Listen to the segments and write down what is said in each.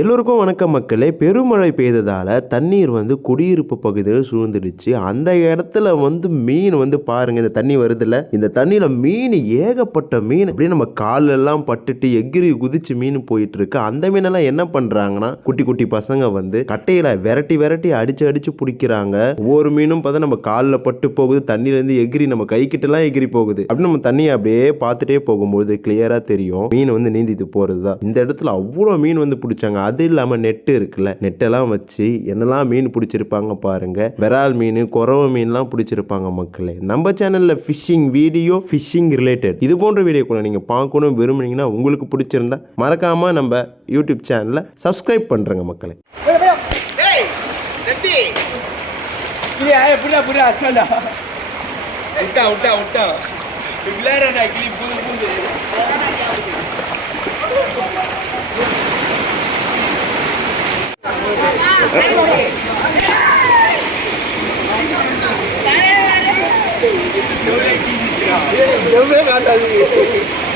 எல்லோருக்கும் வணக்கம் மக்களே. பெருமழை பெய்ததால் தண்ணீர் குடியிருப்பு பகுதியில் சூழ்ந்துடுச்சு. அந்த இடத்துல மீன் பாருங்கள், இந்த தண்ணி வருதுல்ல, இந்த தண்ணியில் மீன் ஏகப்பட்ட மீன் அப்படியே நம்ம காலெல்லாம் பட்டுட்டு எகிரி குதிச்சு மீன் போயிட்டு இருக்கு. அந்த மீனெல்லாம் என்ன பண்ணுறாங்கன்னா, குட்டி குட்டி பசங்க கட்டையில் விரட்டி விரட்டி அடிச்சு பிடிக்கிறாங்க. ஒவ்வொரு மீனும் பார்த்தா நம்ம காலில் பட்டு போகுது, தண்ணியிலேருந்து எகிரி நம்ம கை கிட்டலாம் எகிரி போகுது. அப்படின்னு நம்ம தண்ணியை அப்படியே பார்த்துட்டே போகும்போது கிளியராக தெரியும் மீன் நீந்திட்டு போகிறது தான். இந்த இடத்துல அவ்வளோ மீன் பிடிச்சாங்க. அது இல்லாம நெட் இருக்குல்ல, நெட்டெல்லாம் வச்சு என்னெல்லாம் மீன் பிடிச்சிருப்பாங்க பாருங்க. விரால் மீன், குறவை மீன்லாம் பிடிச்சிருப்பாங்க மக்களே. நம்ம சேனல்ல ஃபிஷிங் வீடியோ, ஃபிஷிங் ரிலேட்டட் இது போன்ற வீடியோக்களை நீங்க பார்க்கணும் விரும்புனீங்கன்னா, உங்களுக்கு பிடிச்சிருந்தா மறக்காம நம்ம யூடியூப் சேனலை சப்ஸ்கிரைப் பண்றங்க மக்களே.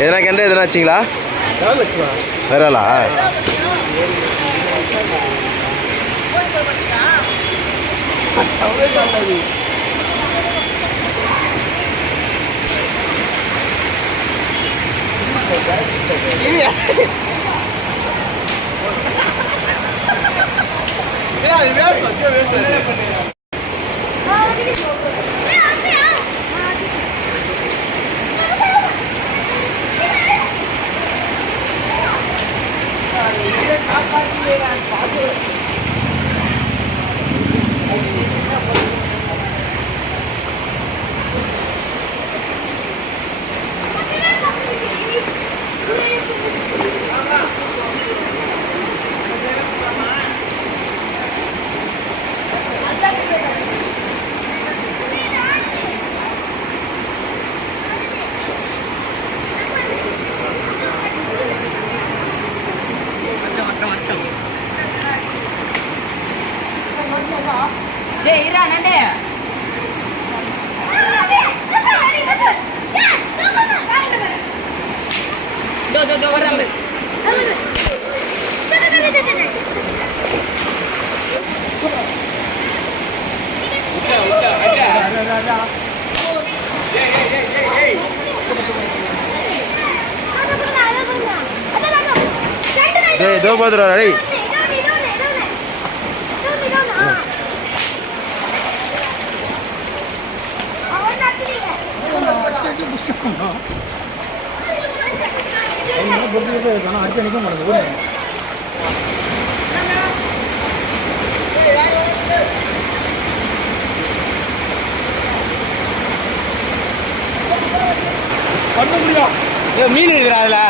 எதனா கெண்ட எதனா வச்சிங்களா? வரலா दो बहुत रहा है மீன் இருக்குறா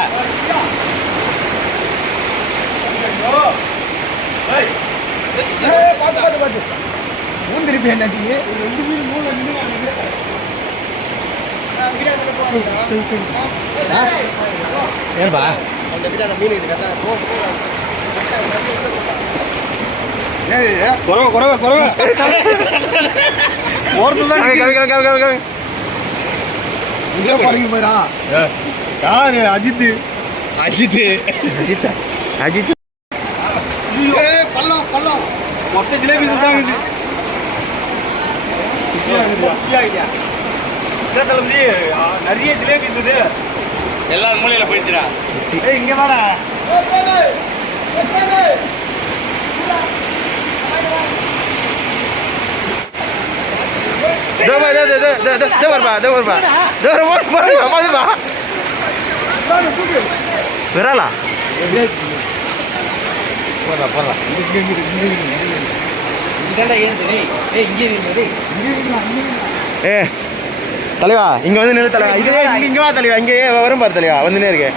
மூந்திருப்பேன் ஏன்பா அஜித் அஜித் அஜித் அஜித் மொத்த ஜிலேபி தாங்க நிறைய ஜிலேபி இருந்தது, எல்லாரும் மூலையில போயிடுச்சுடா. இங்க வாடா, விராலா தலைவா இங்க நில்லு தலைவா. இங்கே இங்க வா தலைவா, இங்கே வரும் பாரு தலைவா, வந்துனே இருக்கு.